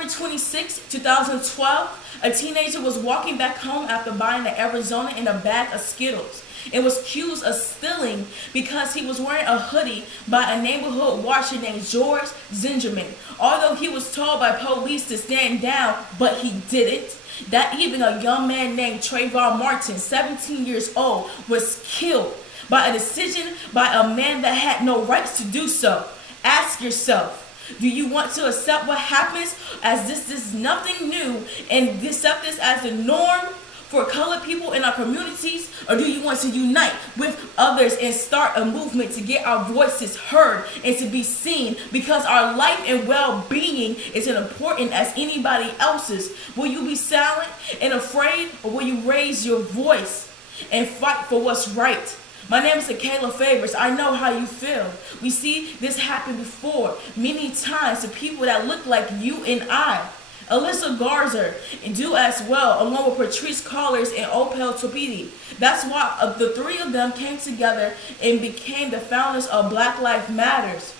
February 26, 2012, a teenager was walking back home after buying an Arizona in a bag of Skittles and was accused of stealing because he was wearing a hoodie by a neighborhood watcher named George Zingerman. Although he was told by police to stand down, but he didn't. That evening, a young man named Trayvon Martin, 17 years old, was killed by a decision by a man that had no rights to do so. Ask yourself, do you want to accept what happens as this is nothing new and accept this as the norm for colored people in our communities? Or do you want to unite with others and start a movement to get our voices heard and to be seen, because our life and well-being is as important as anybody else's? Will you be silent and afraid, or will you raise your voice and fight for what's right? My name is Kayla Favors. I know how you feel. We see this happen before many times to people that look like you and I. Alicia Garza do as well, along with Patrice Collars and Opel Topidi. That's why the three of them came together and became the founders of Black Lives Matters.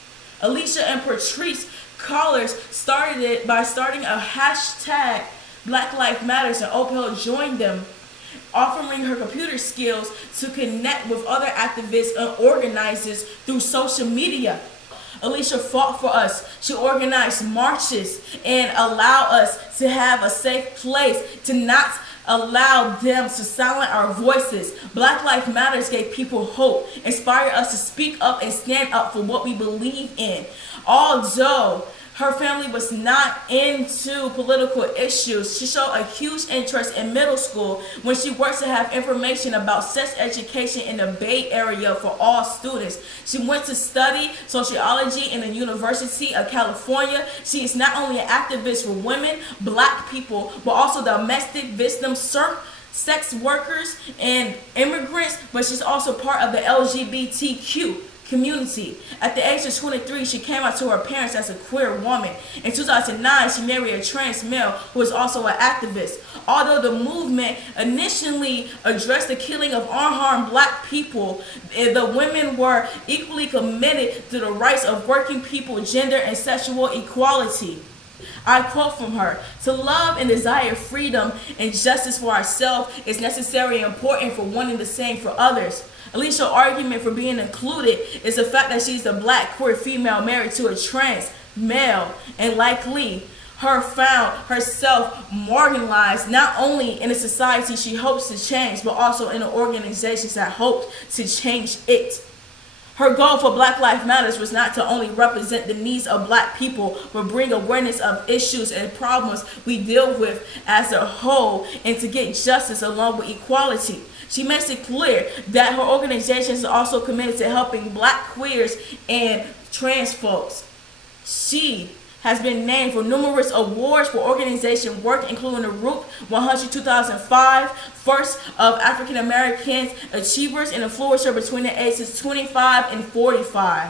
Alicia and Patrice Collars started it by starting a hashtag Black Lives Matters, and Opel joined them, offering her computer skills to connect with other activists and organizers through social media. Alicia fought for us. She organized marches and allowed us to have a safe place to not allow them to silence our voices. Black Lives Matters gave people hope, inspired us to speak up and stand up for what we believe in. Although her family was not into political issues, she showed a huge interest in middle school when she worked to have information about sex education in the Bay Area for all students. She went to study sociology in the University of California. She is not only an activist for women, black people, but also domestic victims, sex workers, and immigrants, but she's also part of the LGBTQ community. At the age of 23, she came out to her parents as a queer woman. In 2009, she married a trans male who is also an activist. Although the movement initially addressed the killing of unharmed black people, the women were equally committed to the rights of working people, gender, and sexual equality. I quote from her, "To love and desire freedom and justice for ourselves is necessary and important for wanting the same for others." Alicia's argument for being included is the fact that she's a black queer female married to a trans male, and likely her found herself marginalized not only in a society she hopes to change, but also in the organizations that hope to change it. Her goal for Black Lives Matters was not to only represent the needs of black people, but bring awareness of issues and problems we deal with as a whole, and to get justice along with equality. She makes it clear that her organization is also committed to helping black queers and trans folks. She has been named for numerous awards for organization work, including the Root 100 2005, first of African American achievers and influencer between the ages 25 and 45.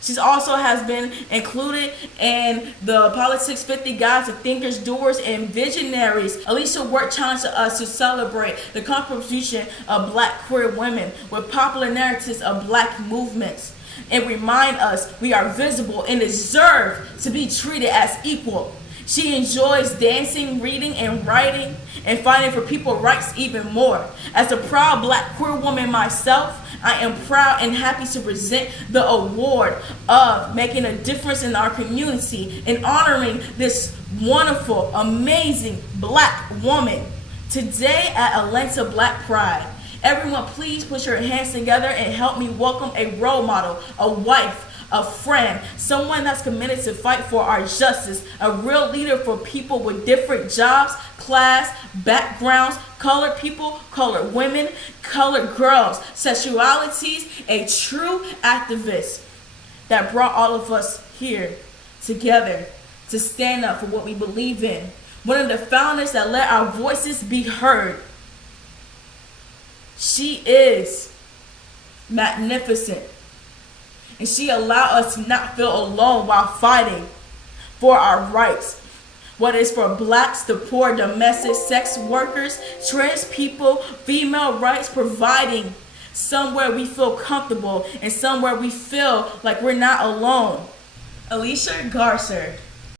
She also has been included in the Politics 50 Guides to Thinkers, Doers, and Visionaries. Alicia work challenges us to celebrate the contribution of black queer women with popular narratives of black movements, and remind us we are visible and deserve to be treated as equal. She enjoys dancing, reading, and writing, and fighting for people's rights even more. As a proud black queer woman myself, I am proud and happy to present the award of making a difference in our community and honoring this wonderful, amazing black woman today at Atlanta Black Pride. Everyone, please put your hands together and help me welcome a role model, a wife, a friend, someone that's committed to fight for our justice, a real leader for people with different jobs, class, backgrounds, colored people, colored women, colored girls, sexualities, a true activist that brought all of us here together to stand up for what we believe in. One of the founders that let our voices be heard. She is magnificent, and she allowed us to not feel alone while fighting for our rights. Whether it's for blacks, the poor, domestic, sex workers, trans people, female rights, providing somewhere we feel comfortable and somewhere we feel like we're not alone. Alicia Garza.